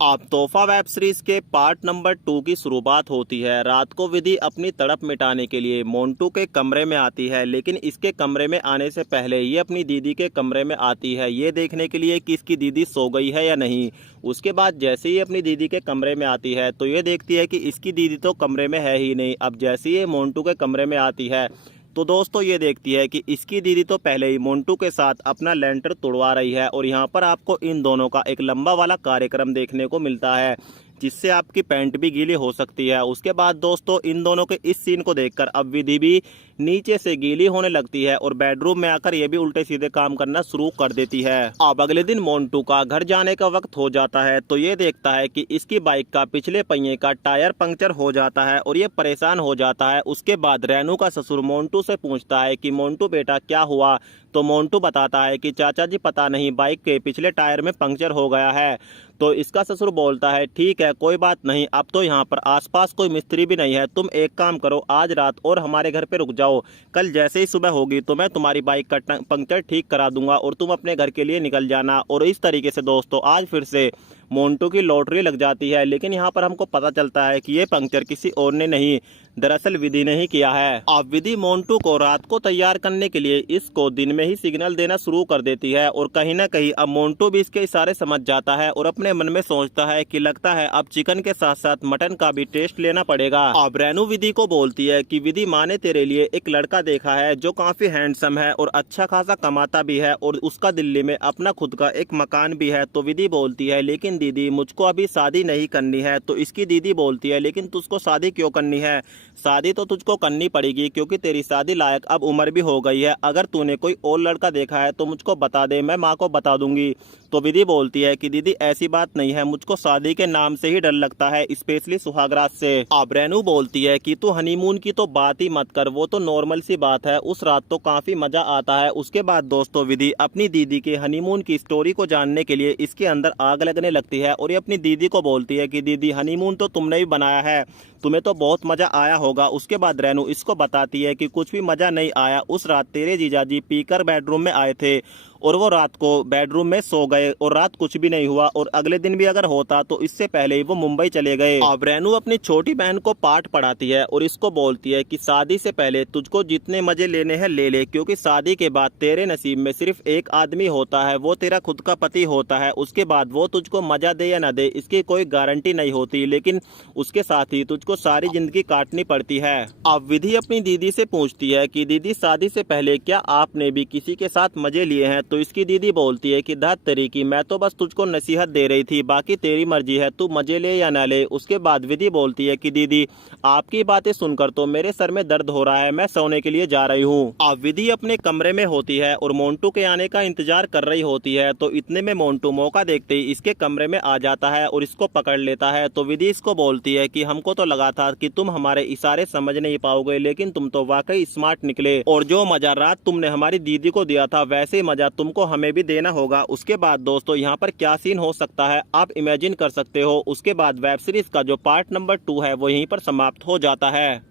अब तोहफा web series के पार्ट नंबर 2 की शुरुआत होती है। रात को विधि अपनी तड़प मिटाने के लिए मोंटू के कमरे में आती है, लेकिन इसके कमरे में आने से पहले ये अपनी दीदी के कमरे में आती है, ये देखने के लिए कि इसकी दीदी सो गई है या नहीं। उसके बाद जैसे ही अपनी दीदी के कमरे में आती है तो ये देखती है कि इसकी दीदी तो कमरे में है ही नहीं। अब जैसे ही ये मोंटू के कमरे में आती है तो दोस्तों ये देखती है कि इसकी दीदी तो पहले ही मोंटू के साथ अपना लेंटर तोड़वा रही है, और यहाँ पर आपको इन दोनों का एक लंबा वाला कार्यक्रम देखने को मिलता है, जिससे आपकी पैंट भी गीली हो सकती है। उसके बाद दोस्तों इन दोनों के इस सीन को देखकर अब विधि भी नीचे से गीली होने लगती है और बेडरूम में आकर ये भी उल्टे सीधे काम करना शुरू कर देती है। अब अगले दिन मोंटू का घर जाने का वक्त हो जाता है तो ये देखता है कि इसकी बाइक का पिछले पहिए का टायर पंक्चर हो जाता है और ये परेशान हो जाता है। उसके बाद रेनू का ससुर मोंटू से पूछता है कि मोंटू बेटा क्या हुआ, तो मोंटू बताता है कि चाचा जी पता नहीं, बाइक के पिछले टायर में पंक्चर हो गया है। तो इसका ससुर बोलता है ठीक है कोई बात नहीं, अब तो यहाँ पर आसपास कोई मिस्त्री भी नहीं है, तुम एक काम करो आज रात और हमारे घर पे रुक जाओ, कल जैसे ही सुबह होगी तो मैं तुम्हारी बाइक का पंक्चर ठीक करा दूंगा और तुम अपने घर के लिए निकल जाना। और इस तरीके से दोस्तों आज फिर से मोंटू की लॉटरी लग जाती है, लेकिन यहाँ पर हमको पता चलता है कि ये पंक्चर किसी और ने नहीं, दरअसल विधि ने ही किया है। अब विधि मोंटू को रात को तैयार करने के लिए इसको दिन में ही सिग्नल देना शुरू कर देती है, और कहीं ना कहीं अब मोंटू भी इसके इशारे समझ जाता है और अपने मन में सोचता है कि लगता है अब चिकन के साथ साथ मटन का भी टेस्ट लेना पड़ेगा। अब रेनू विधि को बोलती है कि विधि माँ ने तेरे लिए एक लड़का देखा है जो काफी हैंडसम है और अच्छा खासा कमाता भी है, और उसका दिल्ली में अपना खुद का एक मकान भी है। तो विधि बोलती है लेकिन दीदी मुझको अभी शादी नहीं करनी है। तो इसकी दीदी बोलती है लेकिन तुझको शादी क्यों करनी है, शादी तो तुझको करनी पड़ेगी क्योंकि तेरी शादी लायक अब उम्र भी हो गई है, अगर तूने कोई और लड़का देखा है तो मुझको बता दे, मैं माँ को बता दूंगी। तो विधि बोलती है कि दीदी ऐसी बात नहीं है, मुझको शादी के नाम से ही डर लगता है, स्पेशली सुहागरात से। अब रेनू बोलती है कि तू हनीमून की तो बात ही मत कर, वो तो नॉर्मल सी बात है, उस रात तो काफी मजा आता है। उसके बाद दोस्तों विधि अपनी दीदी के हनीमून की स्टोरी को जानने के लिए इसके अंदर आग लगने लगती है और ये अपनी दीदी को बोलती है कि दीदी हनीमून तो तुमने भी बनाया है, तुम्हें तो बहुत मजा आया होगा। उसके बाद रेनू इसको बताती है कि कुछ भी मजा नहीं आया, उस रात तेरे जीजाजी पीकर बेडरूम में आए थे और वो रात को बेडरूम में सो गए और रात कुछ भी नहीं हुआ, और अगले दिन भी अगर होता तो इससे पहले ही वो मुंबई चले गए। अब रेनू अपनी छोटी बहन को पाठ पढ़ाती है और इसको बोलती है कि शादी से पहले तुझको जितने मजे लेने हैं ले ले, क्योंकि शादी के बाद तेरे नसीब में सिर्फ एक आदमी होता है, वो तेरा खुद का पति होता है। उसके बाद वो तुझको मजा दे या ना दे इसकी कोई गारंटी नहीं होती, लेकिन उसके साथ ही तुझको सारी जिंदगी काटनी पड़ती है। अब विधि अपनी दीदी से पूछती है कि दीदी शादी से पहले क्या आपने भी किसी के साथ मजे लिए हैं। तो इसकी दीदी बोलती है कि धत तेरी की, मैं तो बस तुझको नसीहत दे रही थी, बाकी तेरी मर्जी है, तू मजे ले या ना ले। उसके बाद विधि बोलती है कि दीदी आपकी बातें सुनकर तो मेरे सर में दर्द हो रहा है, मैं सोने के लिए जा रही हूँ। अब विधि अपने कमरे में होती है और मोंटू के आने का इंतजार कर रही होती है, तो इतने में मोंटू मौका देखते ही इसके कमरे में आ जाता है और इसको पकड़ लेता है। तो विधि इसको बोलती है कि हमको तो लगा था कि तुम हमारे इशारे समझ नहीं पाओगे, लेकिन तुम तो वाकई स्मार्ट निकले, और जो मजा रात तुमने हमारी दीदी को दिया था वैसे मजा तुमको हमें भी देना होगा। उसके बाद दोस्तों यहाँ पर क्या सीन हो सकता है आप इमेजिन कर सकते हो। उसके बाद वेब सीरीज का जो पार्ट नंबर 2 है वो यहीं पर समाप्त हो जाता है।